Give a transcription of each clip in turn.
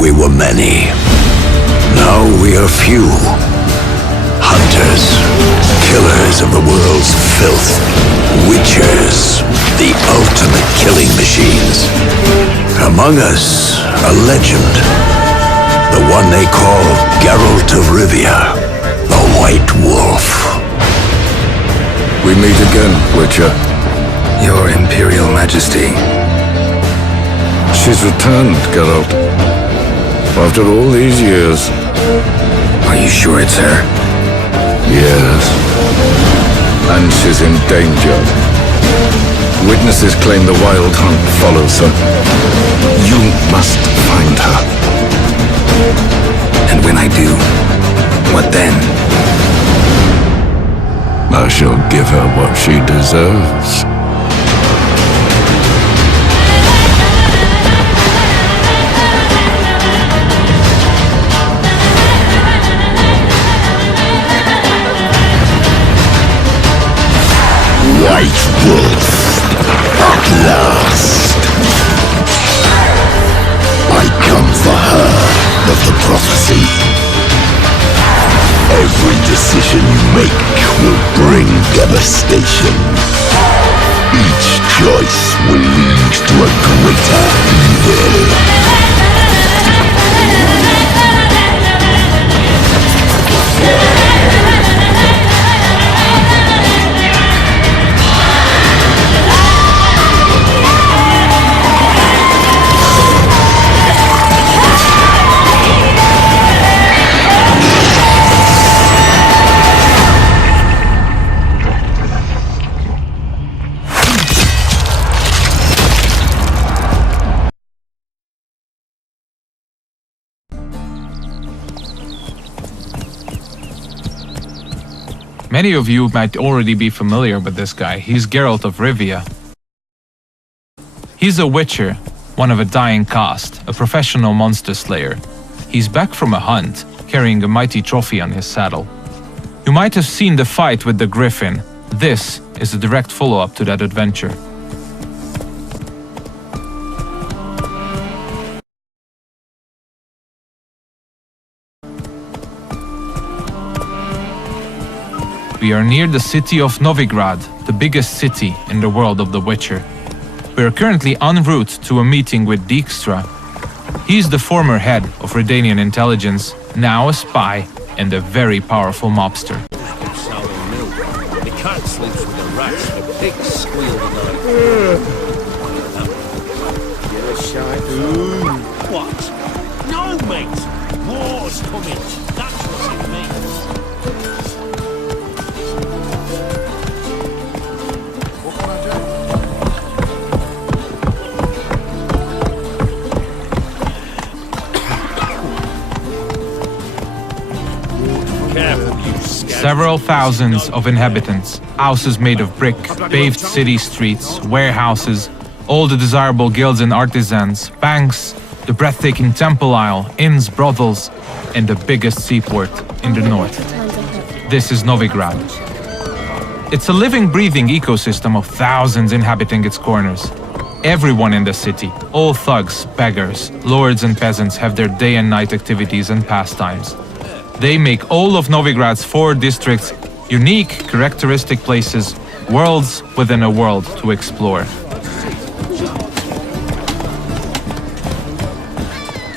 we were many. Now we are few. Hunters, killers of the world's filth. Witchers, the ultimate killing machines. Among us, a legend. The one they call Geralt of Rivia, the White Wolf. We meet again, Witcher. Your Imperial Majesty. She's returned, Geralt. After all these years. Are you sure it's her? Yes. And she's in danger. Witnesses claim the Wild Hunt follows her. You must find her. And when I do, what then? I shall give her what she deserves. White Wolf, at last. I come for her of the prophecy. Every decision you make will bring devastation. Each choice will lead to a greater evil. Many of you might already be familiar with this guy. He's Geralt of Rivia. He's a witcher, one of a dying caste, a professional monster slayer. He's back from a hunt, carrying a mighty trophy on his saddle. You might have seen the fight with the griffin. This is a direct follow-up to that adventure. We are near the city of Novigrad, the biggest city in the world of The Witcher. We are currently en route to a meeting with Dijkstra. He's the former head of Redanian intelligence, now a spy and a very powerful mobster. The cat sleeps with the rats, the pigs squeal at night. You're a shy fool. What? No, mate! War's coming. That's what it means. Several thousands of inhabitants, houses made of brick, paved city streets, warehouses, all the desirable guilds and artisans, banks, the breathtaking temple isle, inns, brothels, and the biggest seaport in the north. This is Novigrad. It's a living, breathing ecosystem of thousands inhabiting its corners. Everyone in the city, all thugs, beggars, lords and peasants have their day and night activities and pastimes. They make all of Novigrad's 4 districts unique, characteristic places, worlds within a world to explore.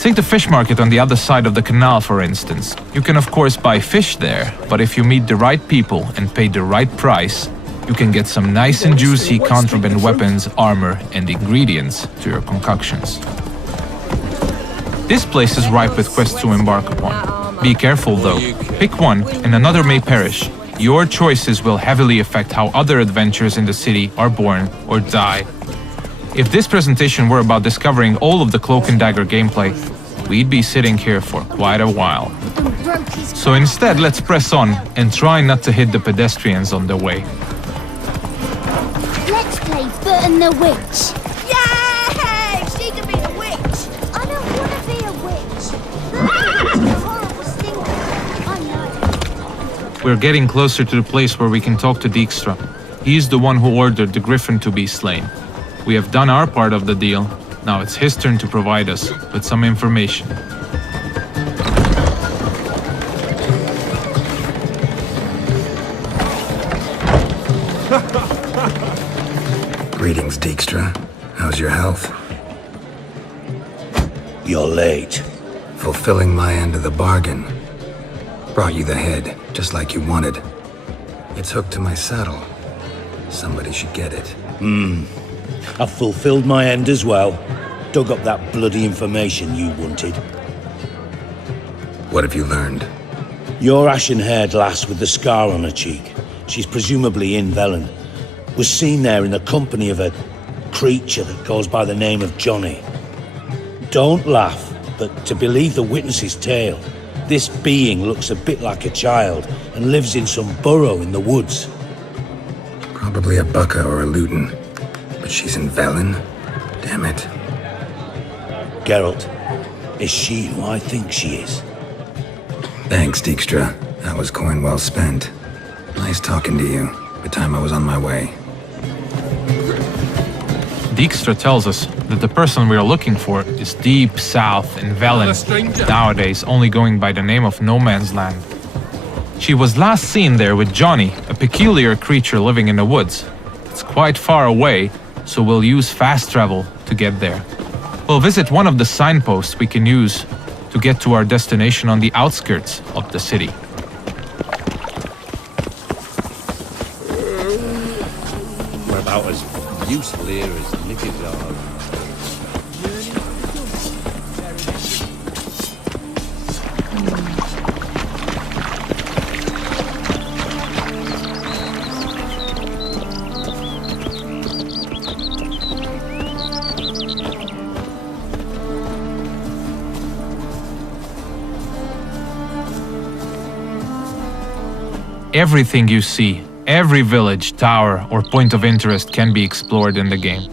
Take the fish market on the other side of the canal, for instance. You can of course buy fish there, but if you meet the right people and pay the right price, you can get some nice and juicy contraband weapons, armor, and ingredients to your concoctions. This place is ripe with quests to embark upon. Be careful though. Pick one and another may perish. Your choices will heavily affect how other adventures in the city are born or die. If this presentation were about discovering all of the Cloak and Dagger gameplay, we'd be sitting here for quite a while. So instead, let's press on and try not to hit the pedestrians on the way. Let's play Foot and the Witch. Yay! She can be the witch! I don't want to be a witch. It's a horrible stinker. I know. We're getting closer to the place where we can talk to Dijkstra. He's the one who ordered the griffin to be slain. We have done our part of the deal. Now it's his turn to provide us with some information. Greetings, Dijkstra. How's your health? You're late. Fulfilling my end of the bargain. Brought you the head, just like you wanted. It's hooked to my saddle. Somebody should get it. I've fulfilled my end as well. Dug up that bloody information you wanted. What have you learned? Your ashen-haired lass with the scar on her cheek, she's presumably in Velen, was seen there in the company of a creature that goes by the name of Johnny. Don't laugh, but to believe the witness's tale, this being looks a bit like a child and lives in some burrow in the woods. Probably a Bucca or a Luton. But she's in Velen? Damn it. Geralt, is she who I think she is? Thanks, Dijkstra. That was coin well spent. Nice talking to you. The time I was on my way. Dijkstra tells us that the person we are looking for is deep south in Velen, nowadays only going by the name of No Man's Land. She was last seen there with Johnny, a peculiar creature living in the woods. It's quite far away, so we'll use fast travel to get there. We'll visit one of the signposts we can use to get to our destination on the outskirts of the city. We're about as useful here as knickers are. Everything you see, every village, tower, or point of interest can be explored in the game.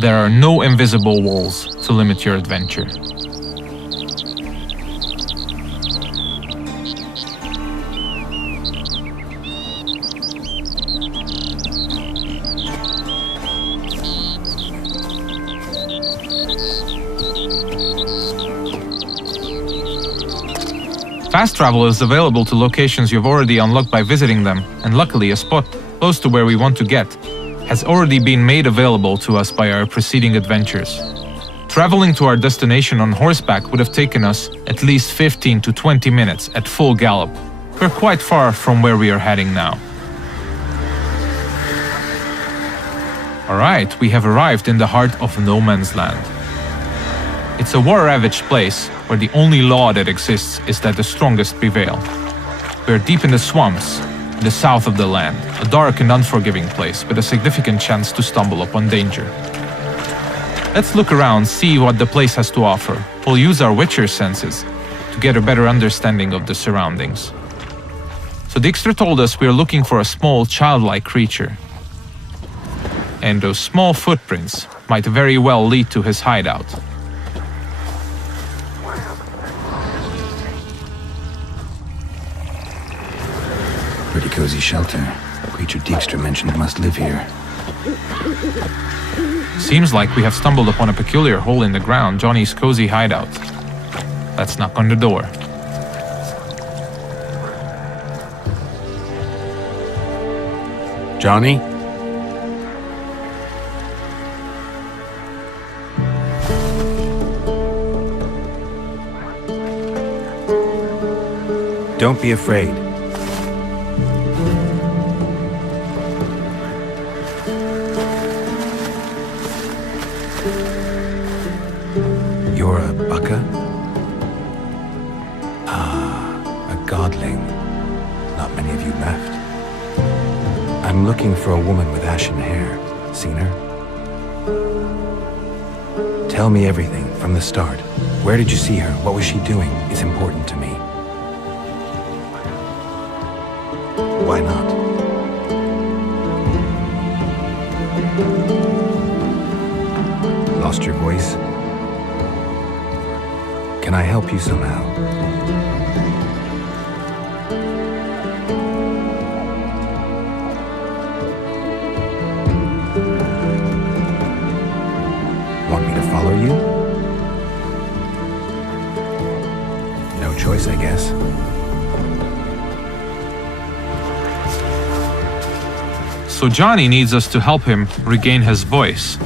There are no invisible walls to limit your adventure. Fast travel is available to locations you've already unlocked by visiting them, and luckily a spot close to where we want to get has already been made available to us by our preceding adventures. Traveling to our destination on horseback would have taken us at least 15 to 20 minutes at full gallop. We're quite far from where we are heading now. Alright, we have arrived in the heart of No Man's Land. It's a war-ravaged place where the only law that exists is that the strongest prevail. We're deep in the swamps, in the south of the land, a dark and unforgiving place with a significant chance to stumble upon danger. Let's look around, see what the place has to offer. We'll use our Witcher senses to get a better understanding of the surroundings. So Dijkstra told us we're looking for a small, childlike creature. And those small footprints might very well lead to his hideout. Pretty cozy shelter. The creature Dijkstra mentioned must live here. Seems like we have stumbled upon a peculiar hole in the ground, Johnny's cozy hideout. Let's knock on the door. Johnny? Don't be afraid. You're a Bucca? Ah, a godling. Not many of you left. I'm looking for a woman with ashen hair. Seen her? Tell me everything from the start. Where did you see her? What was she doing? It's important to me. Why not? Lost your voice? Can I help you somehow? Want me you? No choice, I guess. So Johnny needs us to help him regain his voice.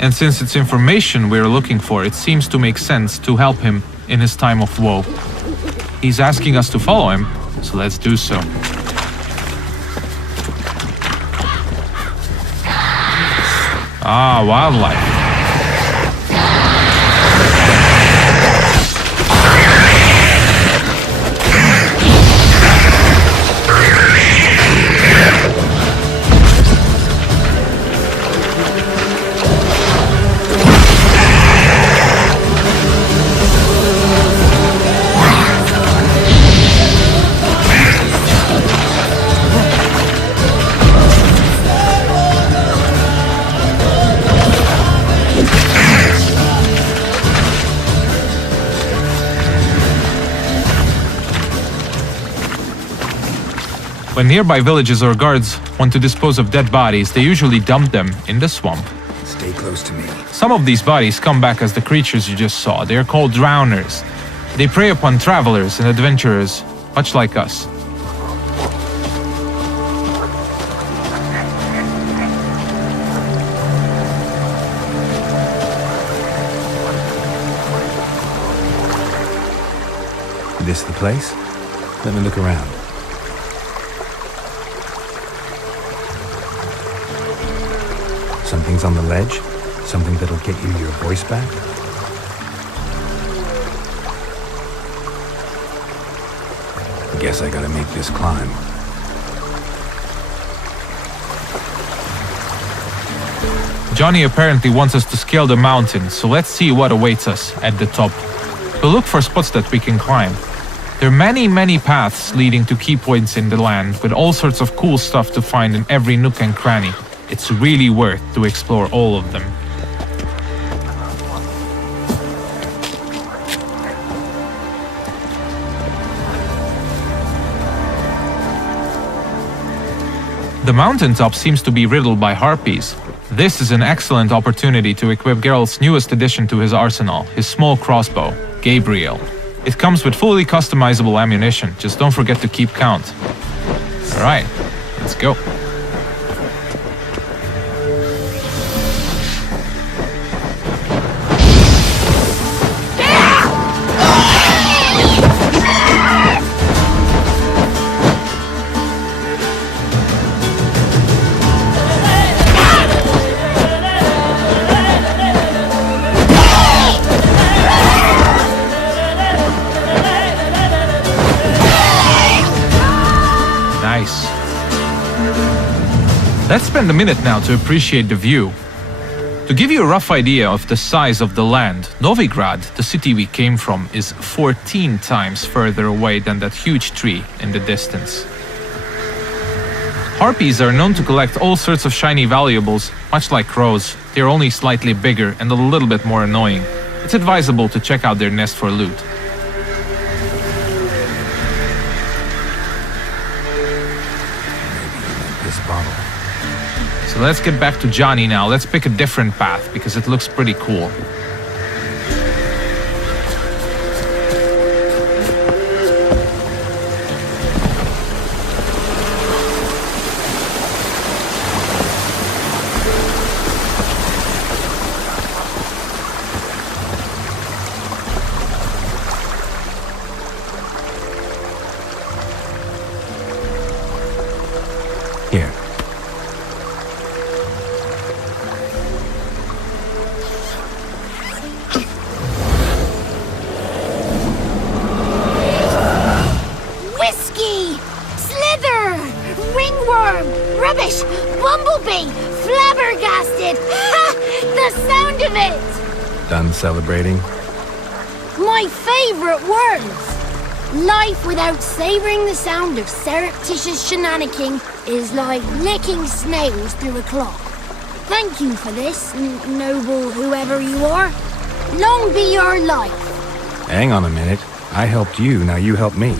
And since it's information we're looking for, it seems to make sense to help him in his time of woe. He's asking us to follow him, so let's do so. Ah, wildlife. When nearby villages or guards want to dispose of dead bodies, they usually dump them in the swamp. Stay close to me. Some of these bodies come back as the creatures you just saw. They are called drowners. They prey upon travelers and adventurers, much like us. This the place? Let me look around. Something's on the ledge? Something that'll get you your voice back? Guess I gotta make this climb. Johnny apparently wants us to scale the mountain, so let's see what awaits us at the top. We'll look for spots that we can climb. There are many paths leading to key points in the land, with all sorts of cool stuff to find in every nook and cranny. It's really worth to explore all of them. The mountaintop seems to be riddled by harpies. This is an excellent opportunity to equip Geralt's newest addition to his arsenal, his small crossbow, Gabriel. It comes with fully customizable ammunition, just don't forget to keep count. Alright, let's go. Let's spend a minute now to appreciate the view. To give you a rough idea of the size of the land, Novigrad, the city we came from, is 14 times further away than that huge tree in the distance. Harpies are known to collect all sorts of shiny valuables, much like crows. They're only slightly bigger and a little bit more annoying. It's advisable to check out their nest for loot. This bottle. So let's get back to Johnny now. Let's pick a different path because it looks pretty cool. Here. Whiskey! Slither! Ringworm! Rubbish! Bumblebee! Flabbergasted! Ha! The sound of it! Done celebrating? My favorite words! Life without savoring the sound of surreptitious shenanigans is like licking snails through a clock. Thank you for this, noble whoever you are. Long be your life. Hang on a minute. I helped you, now you help me.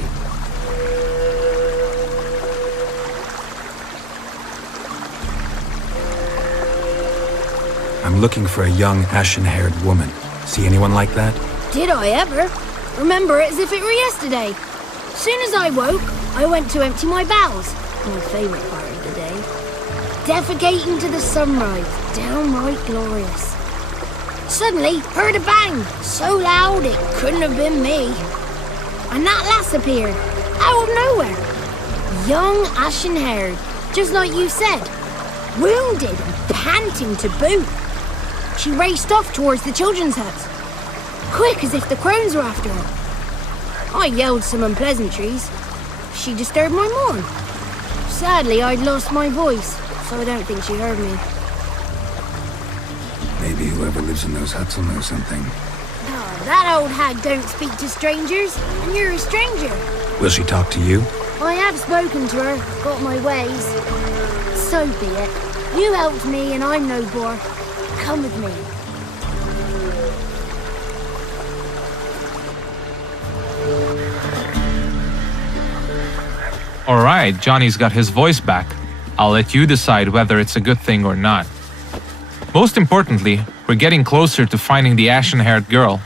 I'm looking for a young, ashen-haired woman. See anyone like that? Did I ever? Remember it as if it were yesterday. Soon as I woke, I went to empty my bowels. My favourite part of the day. Defecating to the sunrise. Downright glorious. Suddenly, heard a bang. So loud it couldn't have been me. And that lass appeared. Out of nowhere. Young, ashen-haired. Just like you said. Wounded and panting to boot. She raced off towards the children's hut. Quick as if the crones were after her. I yelled some unpleasantries. She disturbed my morn. Sadly, I'd lost my voice, so I don't think she heard me. Maybe whoever lives in those huts will know something. Oh, that old hag don't speak to strangers, and you're a stranger. Will she talk to you? I have spoken to her, got my ways. So be it. You helped me, and I'm no bore. Come with me. Alright, Johnny's got his voice back. I'll let you decide whether it's a good thing or not. Most importantly, we're getting closer to finding the ashen-haired girl.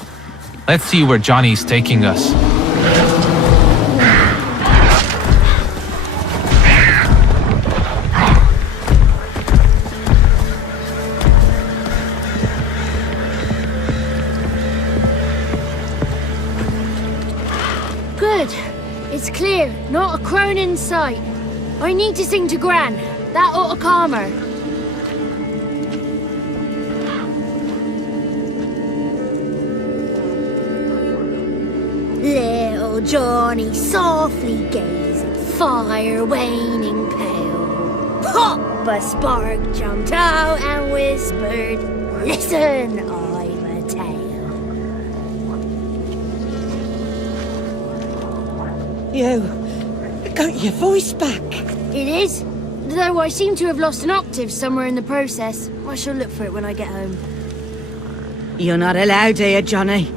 Let's see where Johnny's taking us. Good. It's clear, not a crone in sight. I need to sing to Gran. That ought to calm her. Little Johnny softly gazed, fire waning pale. Pop! A spark jumped out and whispered, "Listen, I've a tale." You got your voice back. It is, though I seem to have lost an octave somewhere in the process. I shall look for it when I get home. You're not allowed here, Johnny.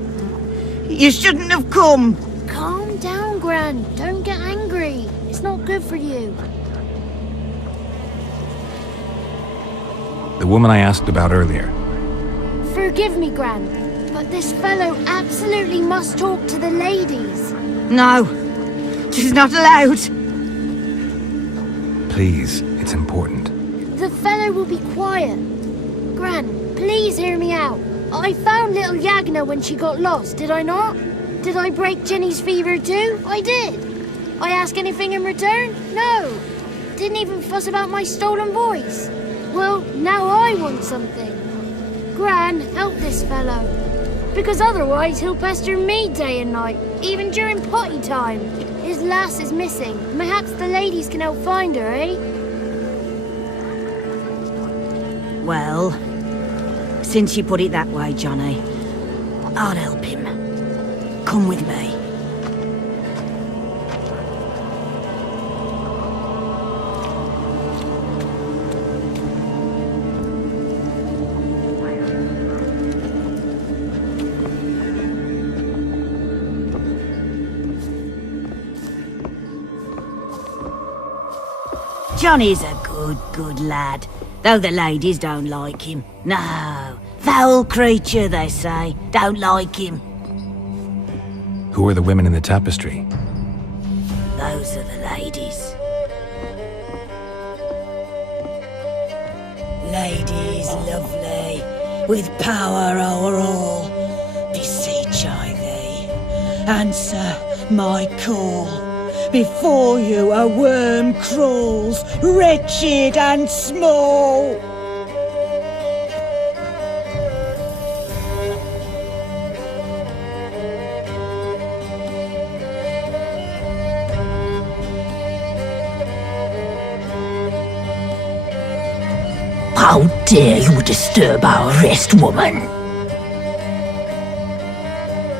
You shouldn't have come. Calm down, Gran. Don't get angry. It's not good for you. The woman I asked about earlier. Forgive me, Gran, but this fellow absolutely must talk to the ladies. No, she's not allowed. Please, it's important. The fellow will be quiet. Gran, please hear me out. I found little Yagna when she got lost, did I not? Did I break Jenny's fever too? I did. I ask anything in return? No. Didn't even fuss about my stolen voice. Well, now I want something. Gran, help this fellow. Because otherwise he'll pester me day and night, even during potty time. His lass is missing. Perhaps the ladies can help find her, eh? Well, since you put it that way, Johnny, I'll help him. Come with me. Johnny's a good lad, though the ladies don't like him. No, foul creature, they say. Don't like him. Who are the women in the tapestry? Those are the ladies. Ladies lovely, with power o'er all, beseech I thee, answer my call. Before you a worm crawls, wretched and small. How dare you disturb our rest, woman?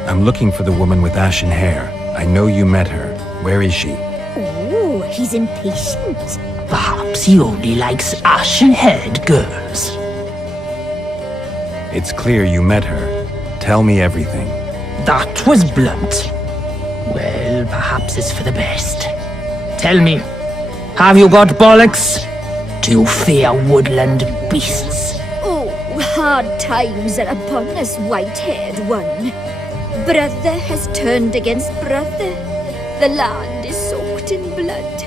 I'm looking for the woman with ashen hair. I know you met her. Where is she? Oh, he's impatient. Perhaps he only likes ashen-haired girls. It's clear you met her. Tell me everything. That was blunt. Well, perhaps it's for the best. Tell me, have you got bollocks? Do you fear woodland beasts? Oh, Hard times are upon us, white-haired one. Brother has turned against brother. The land is soaked in blood.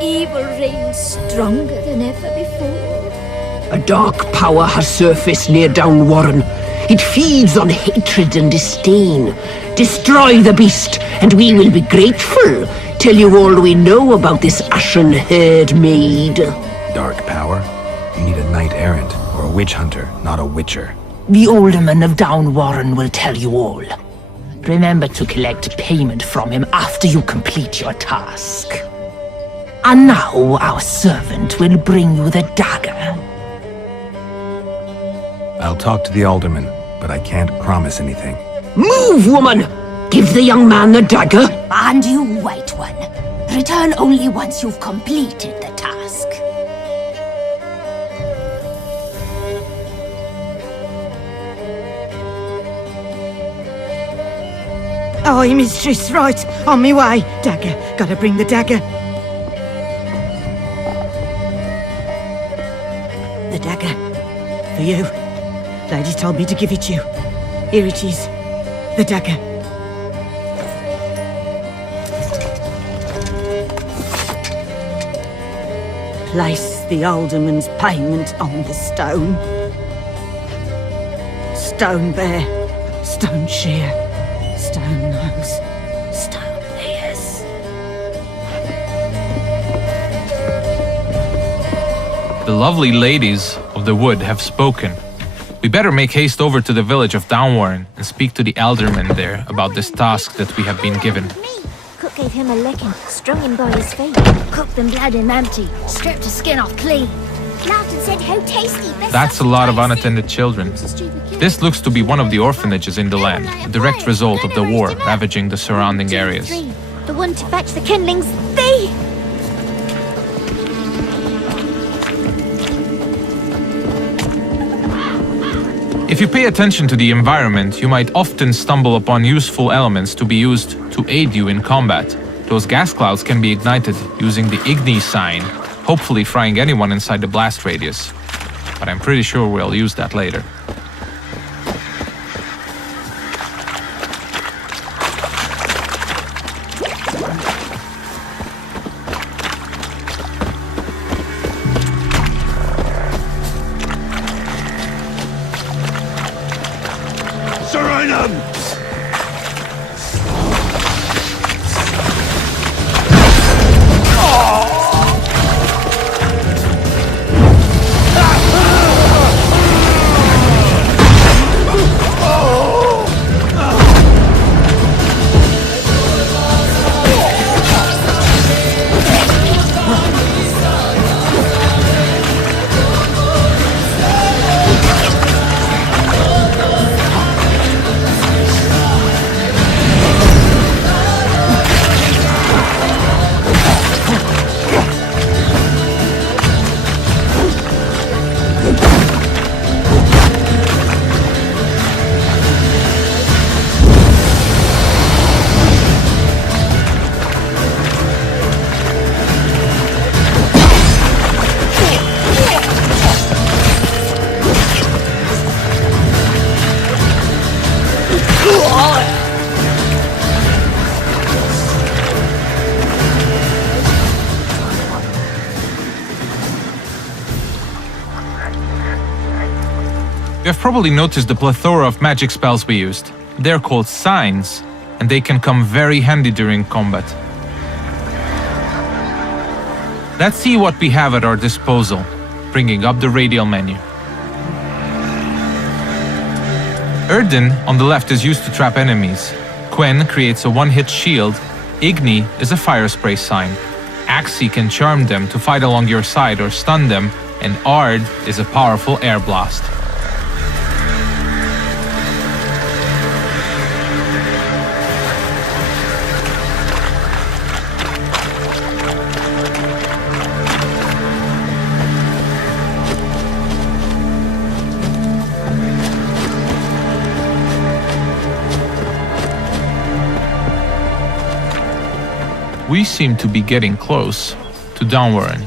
Evil reigns stronger than ever before. A dark power has surfaced near Downwarren. It feeds on hatred and disdain. Destroy the beast, and we will be grateful. Tell you all we know about this ashen-haired maid. Dark power? You need a knight errant, or a witch hunter, not a witcher. The alderman of Downwarren will tell you all. Remember to collect payment from him after you complete your task. And now our servant will bring you the dagger. I'll talk to the alderman, but I can't promise anything. Move, woman! Give the young man the dagger. And you, white one, return only once you've completed the task. Aye, mistress, right. On me way. Dagger. Gotta bring the dagger. The dagger. For you. Lady told me to give it you. Here it is. The dagger. Place the alderman's payment on the stone. Stone bear. Stone shear. Stone nose. Stone ears. The lovely ladies of the wood have spoken. We better make haste over to the village of Downwarren and speak to the alderman there about this task that we have been given. Cook gave him a licking, strung him by his feet, cooked and bled him empty, stripped his skin off clean. Laughed and said how tasty. That's a lot of unattended children. This looks to be one of the orphanages in the land, a direct result of the war ravaging the surrounding areas. The one to fetch the kindlings, thee! If you pay attention to the environment, you might often stumble upon useful elements to be used to aid you in combat. Those gas clouds can be ignited using the Igni sign, hopefully frying anyone inside the blast radius. But I'm pretty sure we'll use that later. You have probably noticed the plethora of magic spells we used. They're called signs, and they can come very handy during combat. Let's see what we have at our disposal, bringing up the radial menu. Erden on the left is used to trap enemies. Quen creates a one-hit shield. Igni is a fire spray sign. Axi can charm them to fight along your side or stun them, and Ard is a powerful air blast. We seem to be getting close to Downwarren.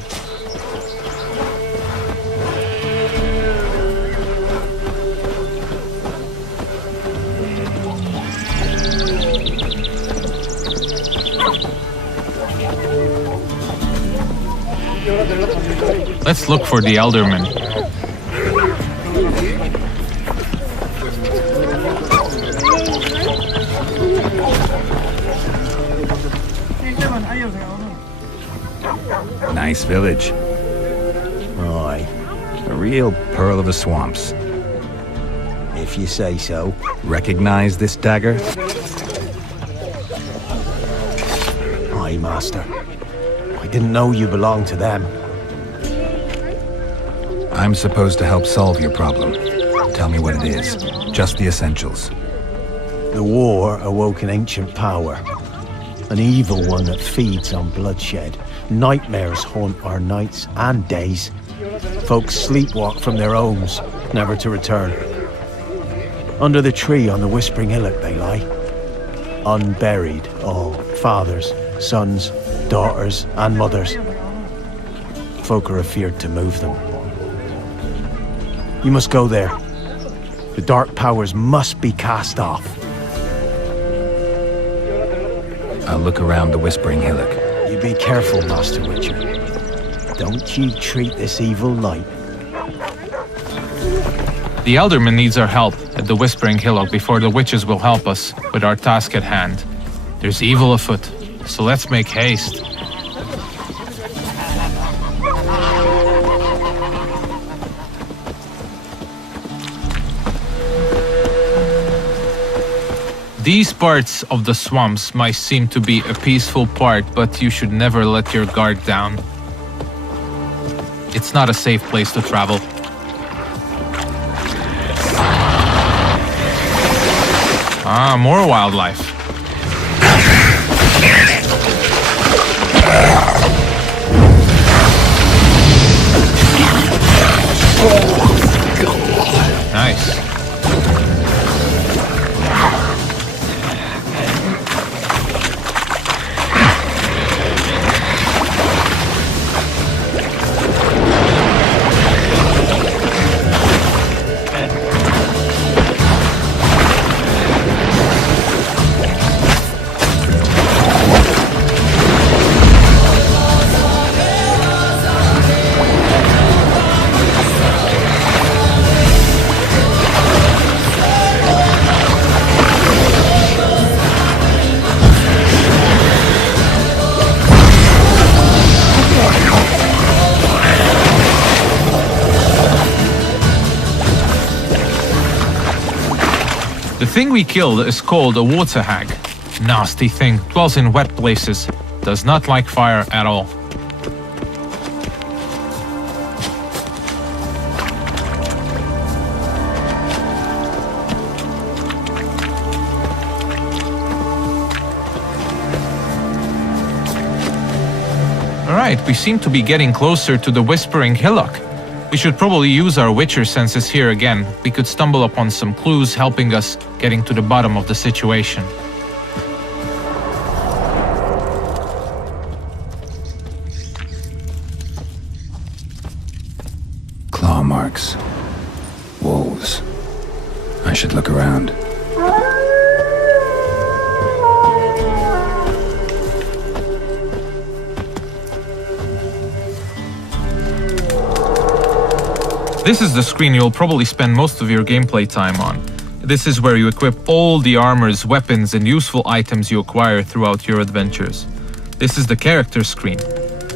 Let's look for the Elderman. Nice village. Aye, A real pearl of the swamps. if you say so. Recognize this dagger? Aye, Master. I didn't know you belonged to them. I'm supposed to help solve your problem. Tell me what it is. Just the essentials. The war awoke an ancient power. An evil one that feeds on bloodshed. Nightmares haunt our nights and days. Folks sleepwalk from their homes, never to return. Under the tree on the Whispering Hillock they lie. Unburied, all. Fathers, sons, daughters, and mothers. Folk are afeard to move them. You must go there. The dark powers must be cast off. I'll look around the Whispering Hillock. You be careful, Master Witcher. Don't you treat this evil light. The Elderman needs our help at the Whispering Hillock before the witches will help us with our task at hand. There's evil afoot, so let's make haste. These parts of the swamps might seem to be a peaceful part, but you should never let your guard down. It's not a safe place to travel. Ah, more wildlife. Nice. The thing we killed is called a water hag. Nasty thing, dwells in wet places, does not like fire at all. Alright, we seem to be getting closer to the Whispering Hillock. We should probably use our Witcher senses here again. We could stumble upon some clues helping us getting to the bottom of the situation. Claw marks. Wolves. I should look around. This is the screen you'll probably spend most of your gameplay time on. This is where you equip all the armors, weapons, and useful items you acquire throughout your adventures. This is the character screen.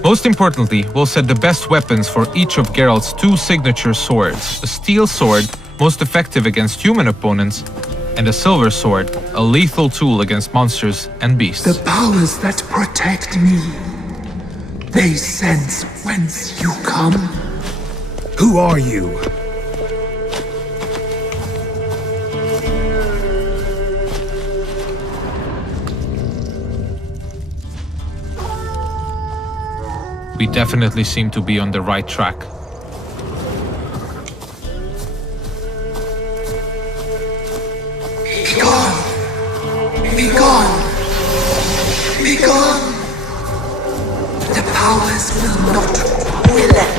Most importantly, we'll set the best weapons for each of Geralt's 2 signature swords. A steel sword, most effective against human opponents, and a silver sword, a lethal tool against monsters and beasts. The powers that protect me, they sense whence you come. Who are you? We definitely seem to be on the right track. Be gone! Be gone! Be gone! The powers will not relent.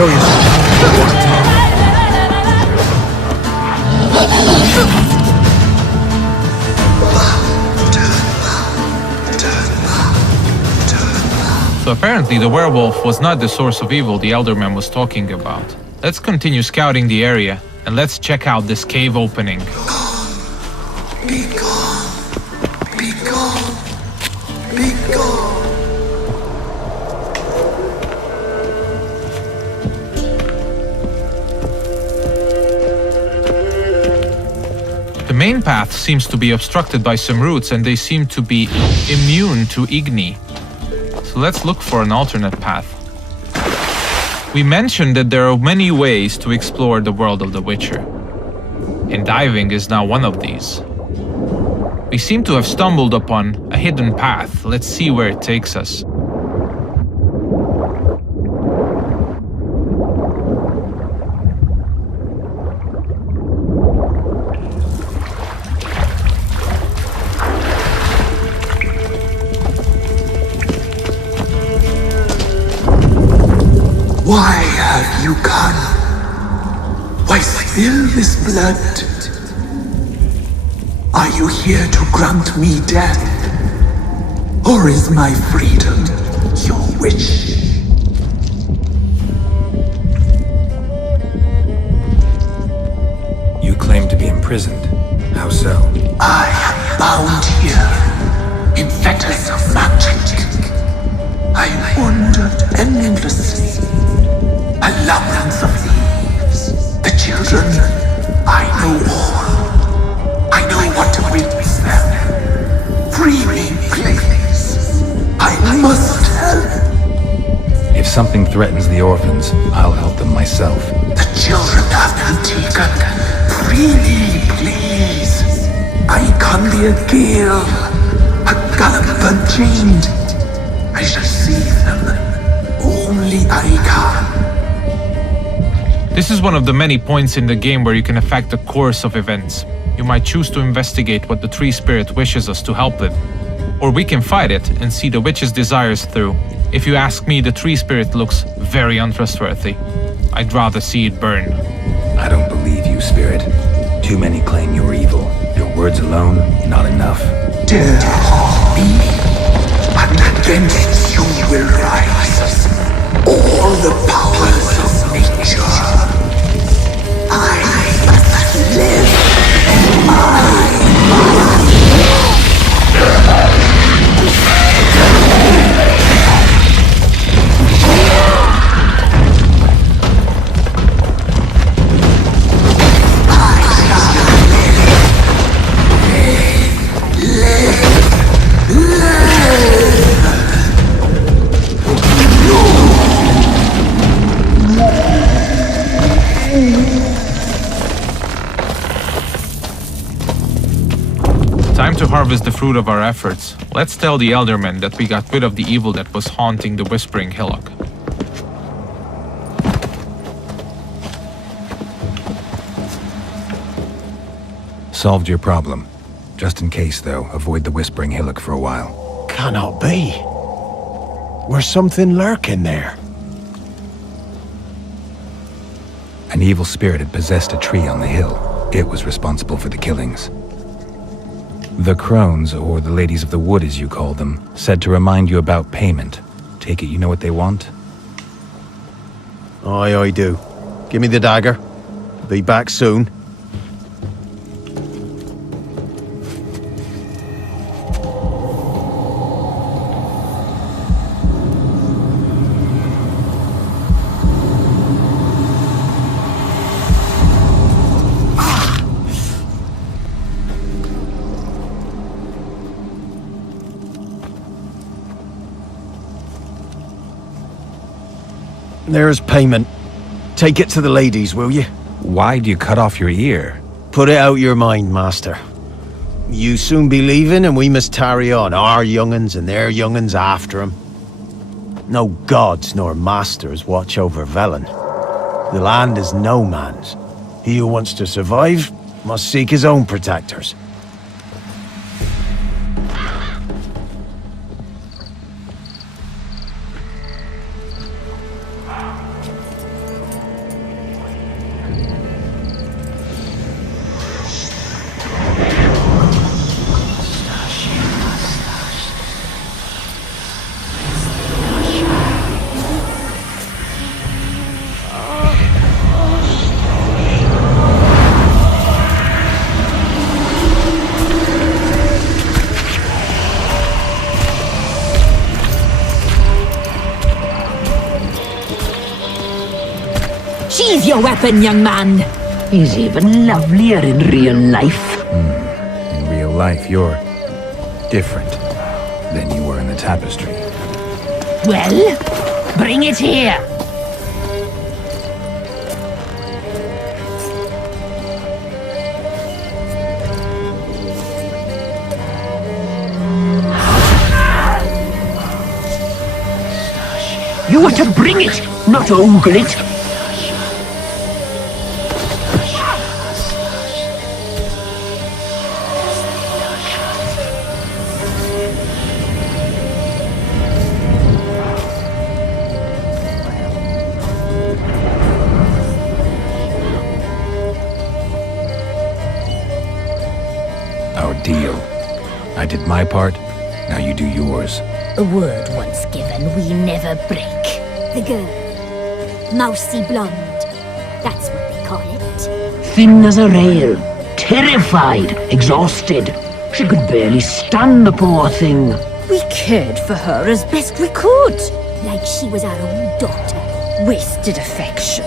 show you something. So apparently the werewolf was not the source of evil the Elderman was talking about. Let's continue scouting the area, and let's check out this cave opening. Be gone. Be gone. Be gone. The main path seems to be obstructed by some roots, and they seem to be immune to Igni. So let's look for an alternate path. We mentioned that there are many ways to explore the world of The Witcher, and diving is now one of these. We seem to have stumbled upon a hidden path. Let's see where it takes us. Why have you come? Why spill this blood? Are you here to grant me death? Or is my freedom your wish? You claim to be imprisoned. How so? I am bound here in fetters of magic. I wandered endlessly. A labyrinth of leaves. The children, I know all. I know what awaits them. Free me, please. I must help. If something threatens the orphans, I'll help them myself. The children have been taken. Free me, please. I can be a gale, a gallop unchained. I shall save them. Only I can. This is one of the many points in the game where you can affect the course of events. You might choose to investigate what the tree spirit wishes us to help with. Or we can fight it and see the witch's desires through. If you ask me, the tree spirit looks very untrustworthy. I'd rather see it burn. I don't believe you, Spirit. Too many claim you're evil. Your words alone, not enough. Dare harm me, and against you will rise all the powers of nature. I must live. Time to harvest the fruit of our efforts. Let's tell the Eldermen that we got rid of the evil that was haunting the Whispering Hillock. Solved your problem. Just in case, though, avoid the Whispering Hillock for a while. Cannot be. Where's something lurking there? An evil spirit had possessed a tree on the hill. It was responsible for the killings. The crones, or the ladies of the wood as you call them, said to remind you about payment. Take it you know what they want? Aye, I do. Give me the dagger. Be back soon. There's payment. Take it to the ladies, will you? Why do you cut off your ear? Put it out your mind, master. You soon be leaving and we must tarry on, our young'uns and their young'uns after 'em. No gods nor masters watch over Velen. The land is no man's. He who wants to survive must seek his own protectors. Sheathe your weapon, young man. He's even lovelier in real life. In real life, you're different than you were in the tapestry. Well, bring it here. You are to bring it, not ogle it. Our deal. I did my part, now you do yours. A word once given, we never break. The girl. Mousy blonde. That's what they call it. Thin as a rail, terrified, exhausted. She could barely stand, the poor thing. We cared for her as best we could. Like she was our own daughter. Wasted affection.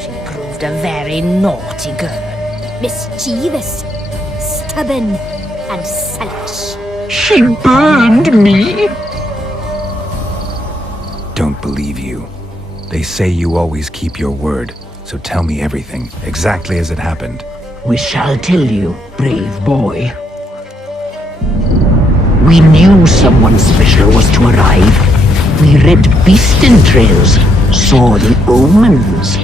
She proved a very naughty girl. Mischievous, stubborn, and selfish. She burned me. Don't believe you. They say you always keep your word, so tell me everything, exactly as it happened. We shall tell you, brave boy. We knew someone special was to arrive. We read beast entrails, saw the omens.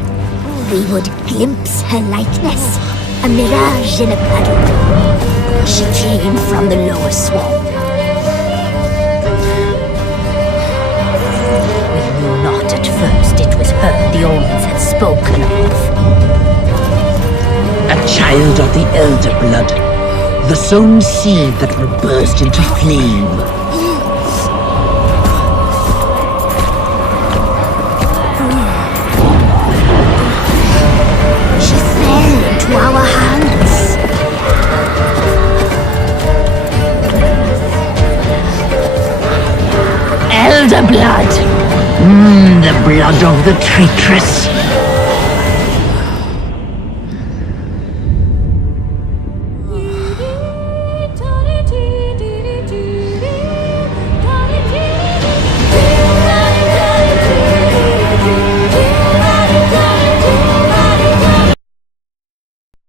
We would glimpse her likeness, a mirage in a puddle. She came from the lower swamp. We knew not at first it was her the omens had spoken of. A child of the elder blood, the sown seed that will burst into flame. She fell into our hands. Elder blood! The blood of the traitress.